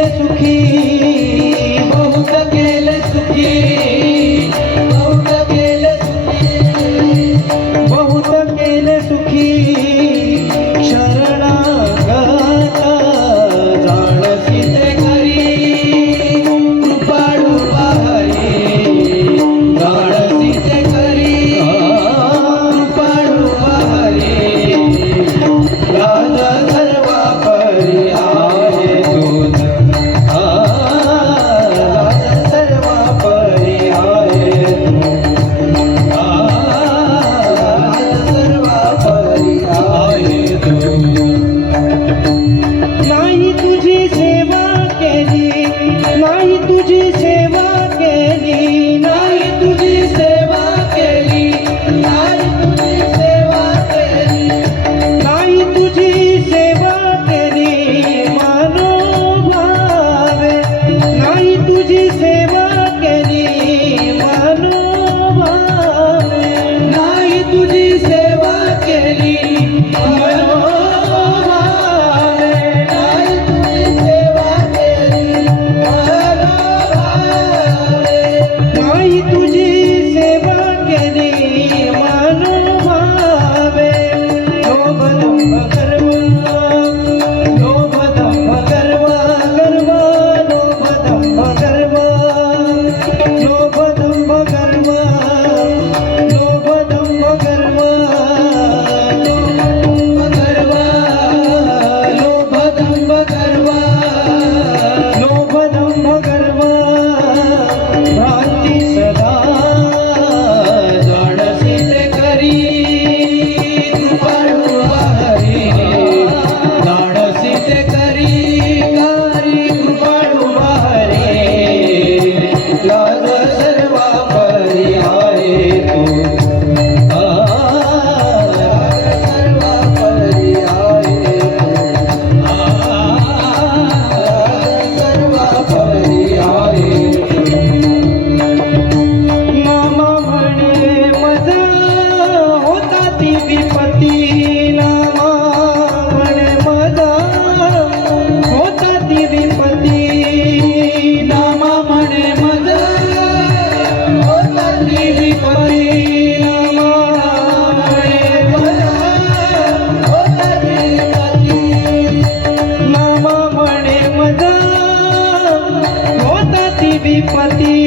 केले सुखी, बहुत केले सुखी, बहुत केले सुखी, बहुत केले सुखी शरणागत जाणसी ते खरी कृपाळू हरी जाणसी ते खरी कृपाळू हरी लाज सर्वा परी आहे दूध लाज सर्वा परी आहे लाज सर्वा परी आहे नाही तुझी सेवा केली, नाही तुझी सेवा केली, नाही तुझी सेवा केली, नाही तुझी सेवा केली, नाही तुझी सेवा केली मनोभावे, नाही तुझी सेवा केली मनोभावे, नाही तुझी सेवा केली मनोभावे, नाही तुझी सेवा केली मनोभावे, नाही तुझी सेवा केली मनोभावे. लोभ दंभ गर्व, लोभ दंभ गर्व, गर्व लोभ दंभ गर्व, लोभ दंभ गर्व, लोभ दंभ गर्व, लोभ दंभ गर्व, लोभ दंभ गर्व, भ्रांती सदा जाणसी ते खरी कृपाळू हरी जाणसी ते खरी खरी कृपाळू हरी लाज सर्वा परी आहे तू लाज सर्वा परी आहे लाज सर्वा परी आहे नामा म्हणे मजा होता ती विपत्ती, नामा म्हणे मजा होता ती विपत्ती, नामा म्हणे मजा होता ती विपत्ती, नामा म्हणे मजा होता ती विपत्ती, नामा म्हणे मजा होता ती विपत्ती.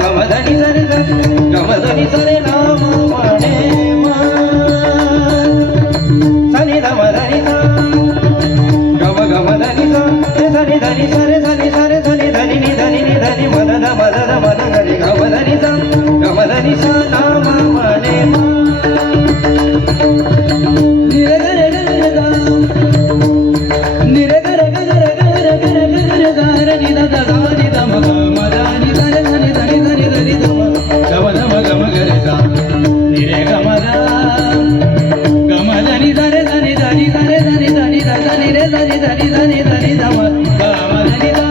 गम धनी सरे गम धनी सरे नाम म्हणे सनि धम धनी सा गम धनी सा सनि धनी सरे सनि सरे सनि धनी नि धनी मद मद गरे गम धनी सा नाम म्हणे निरे गरे गरे गरे गरे गरे गरे नि द द नि द म म द नि द रे धनी धनी धनी धनी द गम गरे सा निरे गम धनी द रे धनी धनी धरे धनी धनी द धनी रे धनी धनी धनी धनी द म गम धनी द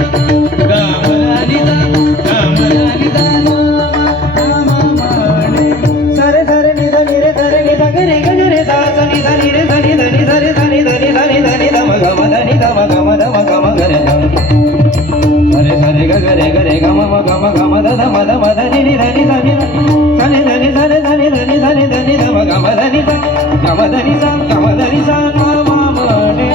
सरे सरे नि द नि रे सरे नि द गरे गरे सा सनि धनी रे धनी धनी धरे धनी धनी धनी धनी द म गम धनी द म गम गरे सरे सरे गरे गरे गम द म धनी नि धनी धनी सनि धनी सरे धनी धनी धनी धनी द म गम धनी सा नाम म्हणे